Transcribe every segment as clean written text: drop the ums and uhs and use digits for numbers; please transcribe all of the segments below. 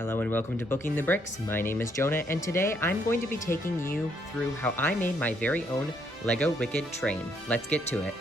Hello and welcome to Booking the Bricks. My name is Jonah, and today I'm going to be taking you through how I made my very own Lego Wicked train. Let's get to it.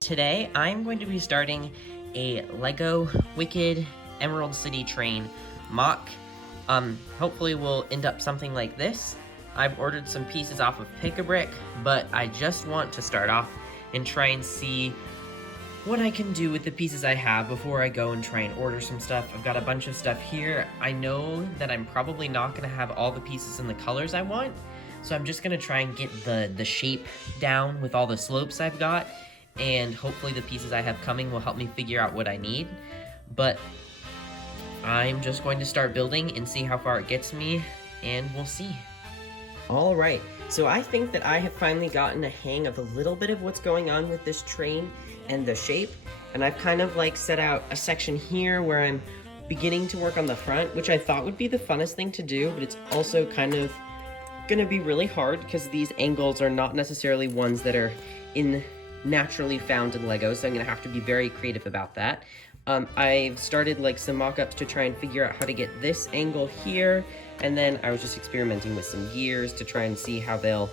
Today, I'm going to be starting a Lego Wicked Emerald City train MOC. Hopefully we'll end up something like this. I've ordered some pieces off of Pick-a-Brick, but I just want to start off and try and see what I can do with the pieces I have before I go and try and order some stuff. I've got a bunch of stuff here. I know that I'm probably not going to have all the pieces in the colors I want, so I'm just going to try and get the shape down with all the slopes I've got, and hopefully the pieces I have coming will help me figure out what I need. But I'm just going to start building and see how far it gets me, and we'll see. Alright, so I think that I have finally gotten a hang of a little bit of what's going on with this train and the shape, and I've kind of like set out a section here where I'm beginning to work on the front, which I thought would be the funnest thing to do, but it's also kind of gonna be really hard because these angles are not necessarily ones that are naturally found in Lego, so I'm gonna have to be very creative about that. I've started like some mock-ups to try and figure out how to get this angle here, and then I was just experimenting with some gears to try and see how they'll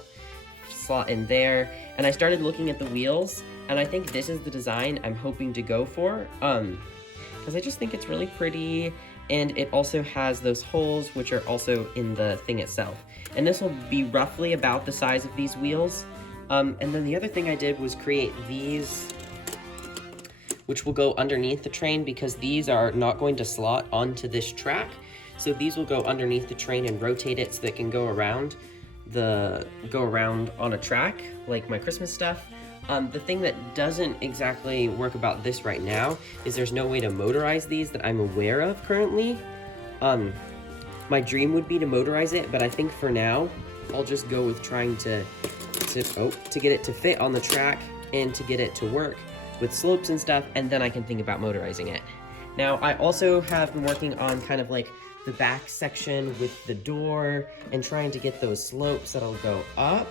slot in there. And I started looking at the wheels, and I think this is the design I'm hoping to go for, because I just think it's really pretty, and it also has those holes which are also in the thing itself. And this will be roughly about the size of these wheels. And then the other thing I did was create these, which will go underneath the train because these are not going to slot onto this track. So these will go underneath the train and rotate it so that it can go around on a track, like my Christmas stuff. The thing that doesn't exactly work about this right now is there's no way to motorize these that I'm aware of currently. My dream would be to motorize it, but I think for now, I'll just go with trying to get it to fit on the track and to get it to work with slopes and stuff, and then I can think about motorizing it. Now, I also have been working on kind of like the back section with the door and trying to get those slopes that'll go up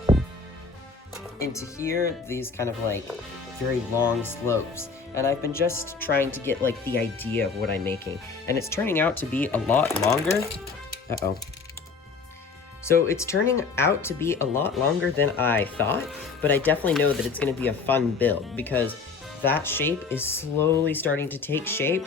into here, these kind of like very long slopes. And I've been just trying to get like the idea of what I'm making, and it's turning out to be a lot longer. So it's turning out to be a lot longer than I thought, but I definitely know that it's going to be a fun build because that shape is slowly starting to take shape.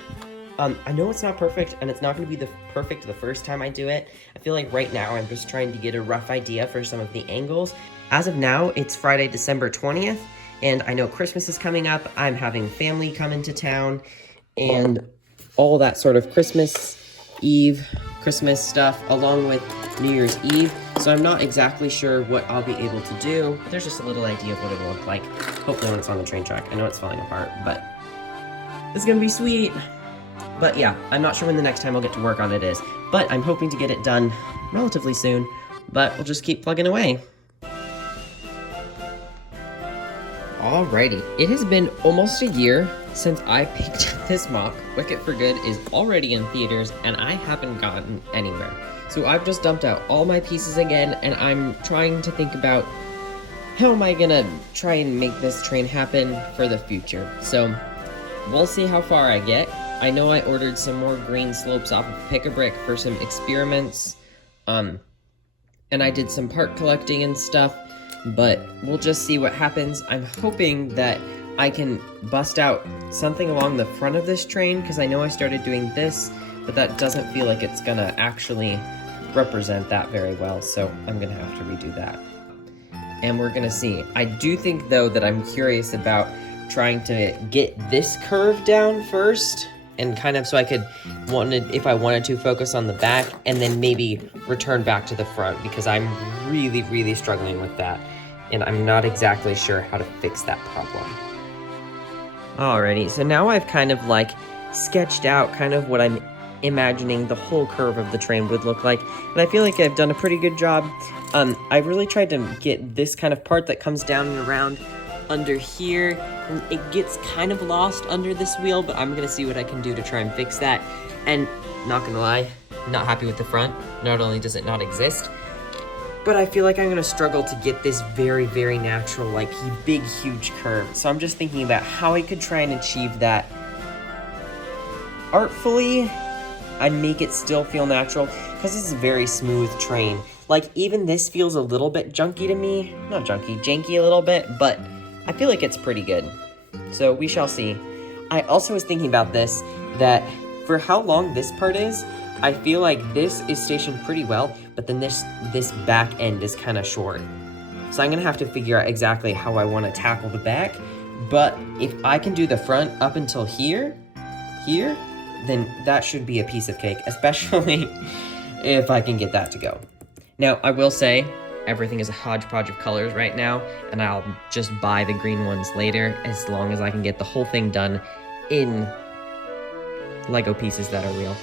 I know it's not perfect, and it's not going to be perfect the first time I do it. I feel like right now I'm just trying to get a rough idea for some of the angles. As of now, it's Friday, December 20th, and I know Christmas is coming up. I'm having family come into town, and all that sort of Christmas Eve, Christmas stuff, along with New Year's Eve, so I'm not exactly sure what I'll be able to do, but there's just a little idea of what it'll look like, hopefully when it's on the train track. I know it's falling apart, but it's gonna be sweet. But yeah, I'm not sure when the next time I'll get to work on it is, but I'm hoping to get it done relatively soon, but we'll just keep plugging away. Alrighty, it has been almost a year since I picked this MOC. Wicked for Good is already in theaters, and I haven't gotten anywhere. So I've just dumped out all my pieces again, and I'm trying to think about how am I gonna try and make this train happen for the future. So we'll see how far I get. I know I ordered some more green slopes off of Pick-a-Brick for some experiments, and I did some part collecting and stuff, but we'll just see what happens. I'm hoping that I can bust out something along the front of this train, because I know I started doing this, but that doesn't feel like it's gonna actually represent that very well, so I'm gonna have to redo that. And we're gonna see. I do think, though, that I'm curious about trying to get this curve down first, and kind of so I could if I wanted to, focus on the back and then maybe return back to the front, because I'm really struggling with that, and I'm not exactly sure how to fix that problem. Alrighty, so now I've kind of like sketched out kind of what I'm imagining the whole curve of the train would look like, and I feel like I've done a pretty good job. I really tried to get this kind of part that comes down and around under here, and it gets kind of lost under this wheel, but I'm gonna see what I can do to try and fix that. And not gonna lie, not happy with the front. Not only does it not exist, but I feel like I'm gonna struggle to get this very natural, like big, huge curve. So I'm just thinking about how I could try and achieve that artfully and make it still feel natural, because this is a very smooth train. Like, even this feels a little bit junky to me. Not junky, janky a little bit, but I feel like it's pretty good. So we shall see. I also was thinking about this, that for how long this part is, I feel like this is stationed pretty well, but then this back end is kind of short. So I'm gonna have to figure out exactly how I want to tackle the back. But if I can do the front up until here, then that should be a piece of cake, especially if I can get that to go. Now, I will say, everything is a hodgepodge of colors right now, and I'll just buy the green ones later, as long as I can get the whole thing done in Lego pieces that are real.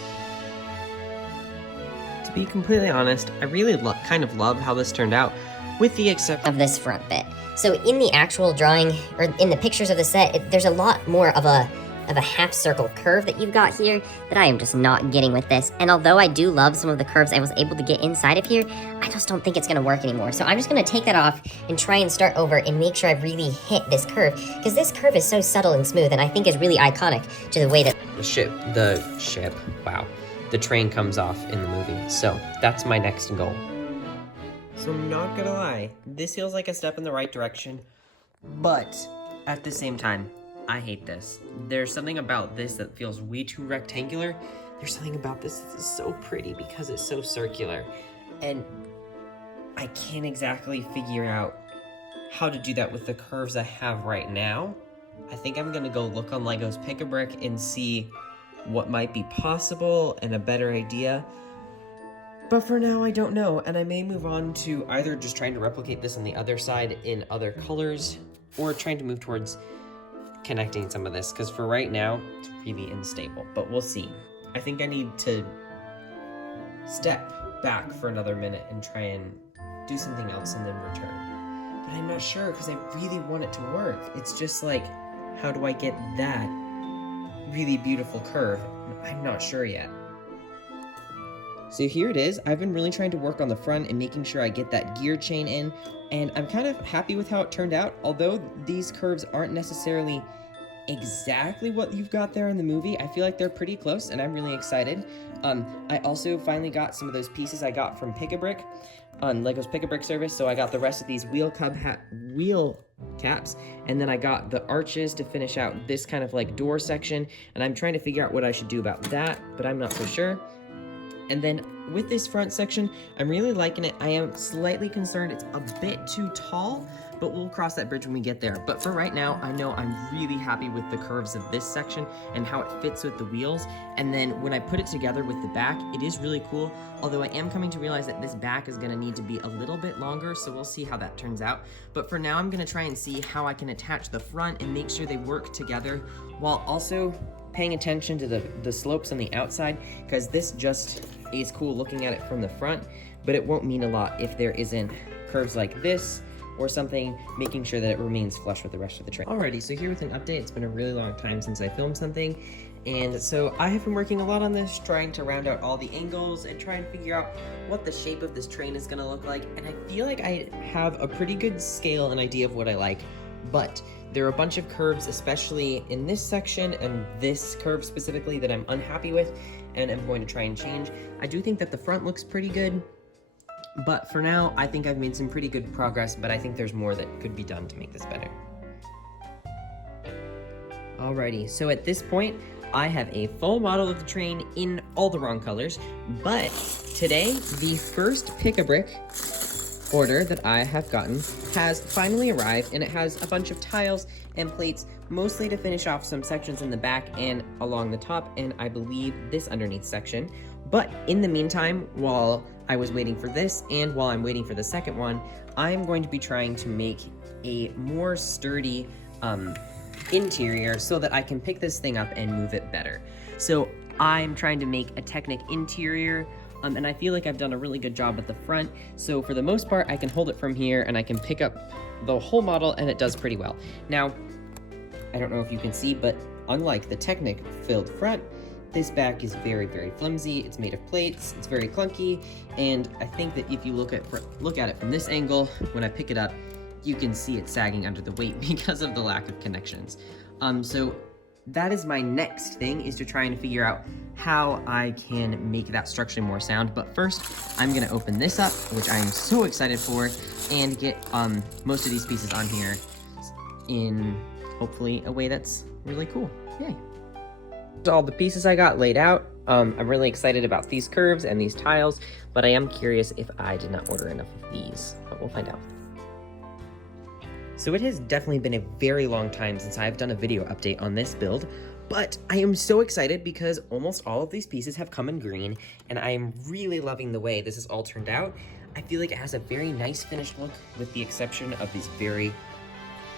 To be completely honest, I really kind of love how this turned out, with the exception of this front bit. So in the actual drawing, or in the pictures of the set, there's a lot more of a half circle curve that you've got here that I am just not getting with this. And although I do love some of the curves I was able to get inside of here, I just don't think it's gonna work anymore. So I'm just gonna take that off and try and start over and make sure I really hit this curve, because this curve is so subtle and smooth, and I think is really iconic to the way that the train comes off in the movie. So that's my next goal. So I'm not gonna lie, this feels like a step in the right direction, but at the same time, I hate this. There's something about this that feels way too rectangular. There's something about this that's so pretty because it's so circular. And I can't exactly figure out how to do that with the curves I have right now. I think I'm gonna go look on Lego's Pick-a-Brick and see what might be possible and a better idea. But for now, I don't know, and I may move on to either just trying to replicate this on the other side in other colors, or trying to move towards connecting some of this, because for right now, it's really unstable, but we'll see. I think I need to step back for another minute and try and do something else and then return. But I'm not sure, because I really want it to work. It's just like, how do I get that really beautiful curve? I'm not sure yet. So here it is. I've been really trying to work on the front and making sure I get that gear chain in, and I'm kind of happy with how it turned out. Although these curves aren't necessarily exactly what you've got there in the movie, I feel like they're pretty close, and I'm really excited. I also finally got some of those pieces I got from Pick-a-Brick on Lego's Pick-a-Brick service, so I got the rest of these wheel caps, and then I got the arches to finish out this kind of like door section, and I'm trying to figure out what I should do about that, but I'm not so sure. And then with this front section, I'm really liking it. I am slightly concerned it's a bit too tall, but we'll cross that bridge when we get there. But for right now, I know I'm really happy with the curves of this section and how it fits with the wheels. And then when I put it together with the back, it is really cool. Although I am coming to realize that this back is gonna need to be a little bit longer, so we'll see how that turns out. But for now, I'm gonna try and see how I can attach the front and make sure they work together, while also paying attention to the slopes on the outside, because this just is cool looking at it from the front, but it won't mean a lot if there isn't curves like this or something, making sure that it remains flush with the rest of the train. Alrighty, so here with an update. It's been a really long time since I filmed something, and so I have been working a lot on this, trying to round out all the angles and try and figure out what the shape of this train is gonna look like, and I feel like I have a pretty good scale and idea of what I like, but there are a bunch of curves, especially in this section and this curve specifically, that I'm unhappy with, and I'm going to try and change. I do think that the front looks pretty good, but for now, I think I've made some pretty good progress, but I think there's more that could be done to make this better. Alrighty, so at this point, I have a full model of the train in all the wrong colors, but today, the first Pick-a-Brick order that I have gotten has finally arrived, and it has a bunch of tiles and plates, mostly to finish off some sections in the back and along the top, and I believe this underneath section. But in the meantime, while I was waiting for this and while I'm waiting for the second one, I'm going to be trying to make a more sturdy interior so that I can pick this thing up and move it better. So I'm trying to make a Technic interior, and I feel like I've done a really good job at the front. So for the most part, I can hold it from here and I can pick up the whole model, and it does pretty well. Now, I don't know if you can see, but unlike the Technic filled front, this back is very, very flimsy. It's made of plates, it's very clunky, and I think that if you look at it from this angle, when I pick it up, you can see it sagging under the weight because of the lack of connections. So that is my next thing, is to try and figure out how I can make that structurally more sound. But first, I'm gonna open this up, which I'm so excited for, and get most of these pieces on here in hopefully a way that's really cool. Yay. All the pieces I got laid out. I'm really excited about these curves and these tiles, but I am curious if I did not order enough of these, but we'll find out. So it has definitely been a very long time since I've done a video update on this build, but I am so excited because almost all of these pieces have come in green, and I am really loving the way this has all turned out. I feel like it has a very nice finished look, with the exception of these very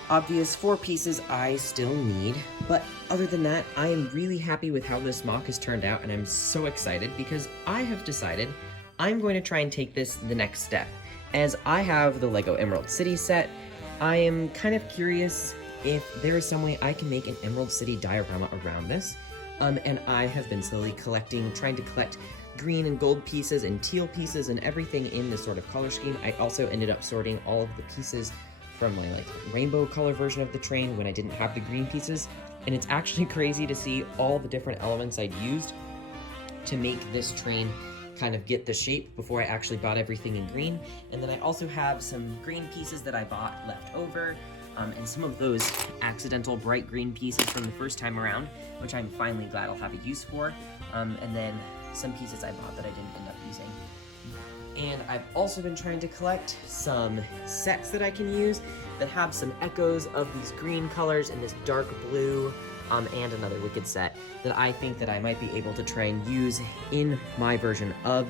obvious 4 pieces I still need. But other than that, I am really happy with how this MOC has turned out, and I'm so excited because I have decided I'm going to try and take this the next step. As I have the LEGO Emerald City set, I am kind of curious if there is some way I can make an Emerald City diorama around this. And I have been slowly trying to collect green and gold pieces and teal pieces and everything in this sort of color scheme. I also ended up sorting all of the pieces from my rainbow color version of the train when I didn't have the green pieces. And it's actually crazy to see all the different elements I'd used to make this train kind of get the shape before I actually bought everything in green. And then I also have some green pieces that I bought left over, and some of those accidental bright green pieces from the first time around, which I'm finally glad I'll have a use for. And then some pieces I bought that I didn't end up using. And I've also been trying to collect some sets that I can use that have some echoes of these green colors and this dark blue, and another Wicked set that I think that I might be able to try and use in my version of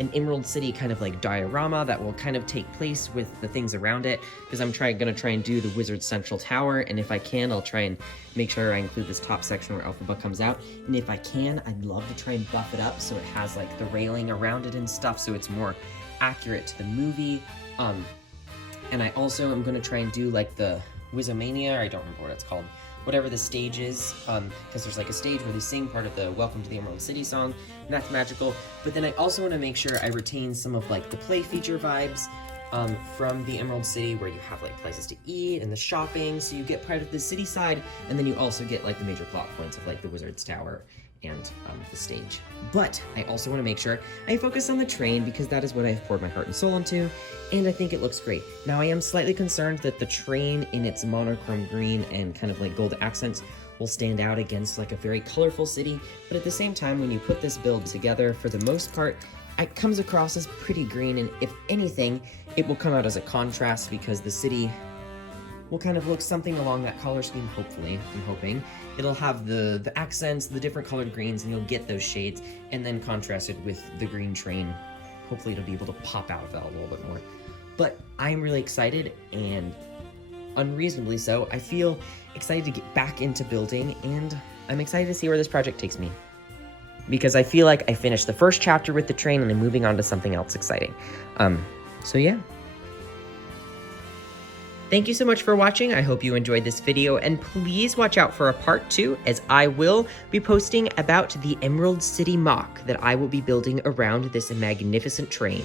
an Emerald City kind of diorama that will kind of take place with the things around it, because I'm gonna try and do the Wizard's Central Tower, and if I can, I'll try and make sure I include this top section where Elphaba comes out, and if I can, I'd love to try and buff it up so it has the railing around it and stuff, so it's more accurate to the movie. And I also am gonna try and do the Wizomania, I don't remember what it's called, whatever the stage is, because there's a stage where they sing part of the Welcome to the Emerald City song, and that's magical. But then I also want to make sure I retain some of the play feature vibes from the Emerald City, where you have places to eat and the shopping, so you get part of the city side, and then you also get the major plot points of the Wizard's Tower and the stage. But I also want to make sure I focus on the train, because that is what I've poured my heart and soul into, and I think it looks great. Now, I am slightly concerned that the train in its monochrome green and kind of gold accents will stand out against a very colorful city, but at the same time, when you put this build together, for the most part, it comes across as pretty green, and if anything, it will come out as a contrast, because the city will kind of look something along that color scheme, hopefully, I'm hoping. It'll have the accents, the different colored greens, and you'll get those shades, and then contrasted with the green train. Hopefully it'll be able to pop out of that a little bit more. But I'm really excited, and unreasonably so. I feel excited to get back into building, and I'm excited to see where this project takes me, because I feel like I finished the first chapter with the train and I'm moving on to something else exciting. So yeah. Thank you so much for watching. I hope you enjoyed this video, and please watch out for a part 2, as I will be posting about the Emerald City MOC that I will be building around this magnificent train.